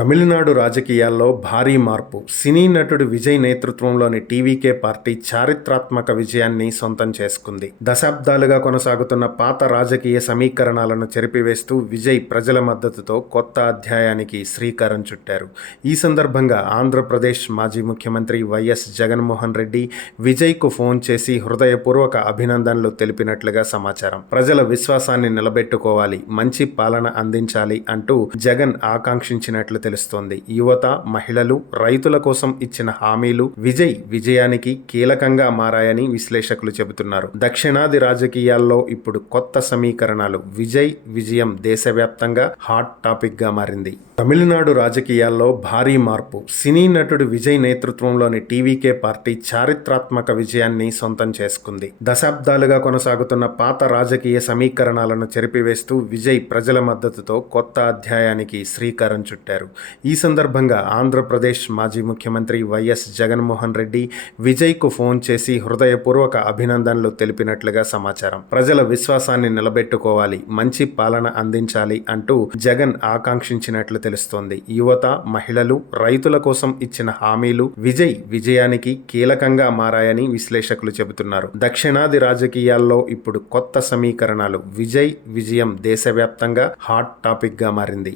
తమిళనాడు రాజకీయాల్లో భారీ మార్పు. సినీ నటుడు విజయ్ నేతృత్వంలోని టీవీకే పార్టీ చారిత్రాత్మక విజయాన్ని సొంతం చేసుకుంది. దశాబ్దాలుగా కొనసాగుతున్న పాత రాజకీయ సమీకరణాలను చెరిపివేస్తూ విజయ్ ప్రజల మద్దతుతో కొత్త అధ్యాయానికి శ్రీకారం చుట్టారు. ఈ సందర్భంగా ఆంధ్రప్రదేశ్ మాజీ ముఖ్యమంత్రి వైఎస్ జగన్మోహన్ రెడ్డి విజయ్కు ఫోన్ చేసి హృదయపూర్వక అభినందనలు తెలిపినట్లుగా సమాచారం. ప్రజల విశ్వాసాన్ని నిలబెట్టుకోవాలి, మంచి పాలన అందించాలి అంటూ జగన్ ఆకాంక్షించినట్లు తెలుస్తోంది. యువత, మహిళలు, రైతుల కోసం ఇచ్చిన హామీలు విజయ్ విజయానికి కీలకంగా మారాయని విశ్లేషకులు చెబుతున్నారు. దక్షిణాది రాజకీయాల్లో ఇప్పుడు కొత్త సమీకరణాలు. విజయ్ విజయం దేశవ్యాప్తంగా హాట్ టాపిక్ గా మారింది. తమిళనాడు రాజకీయాల్లో భారీ మార్పు. సినీ నటుడు విజయ్ నేతృత్వంలోని టీవీకే పార్టీ చారిత్రాత్మక విజయాన్ని సొంతం చేసుకుంది. దశాబ్దాలుగా కొనసాగుతున్న పాత రాజకీయ సమీకరణాలను చెరిపివేస్తూ విజయ్ ప్రజల మద్దతుతో కొత్త అధ్యాయానికి శ్రీకారం చుట్టారు. ఈ సందర్భంగా ఆంధ్రప్రదేశ్ మాజీ ముఖ్యమంత్రి వైఎస్ జగన్మోహన్ రెడ్డి విజయ్కు ఫోన్ చేసి హృదయపూర్వక అభినందనలు తెలిపినట్లుగా సమాచారం. ప్రజల విశ్వాసాన్ని నిలబెట్టుకోవాలి, మంచి పాలన అందించాలి అంటూ జగన్ ఆకాంక్షించినట్లు తెలుస్తోంది. యువత, మహిళలు, రైతుల కోసం ఇచ్చిన హామీలు విజయ్ విజయానికి కీలకంగా మారాయని విశ్లేషకులు చెబుతున్నారు. దక్షిణాది రాజకీయాల్లో ఇప్పుడు కొత్త సమీకరణాలు. విజయ్ విజయం దేశవ్యాప్తంగా హాట్ టాపిక్ గా మారింది.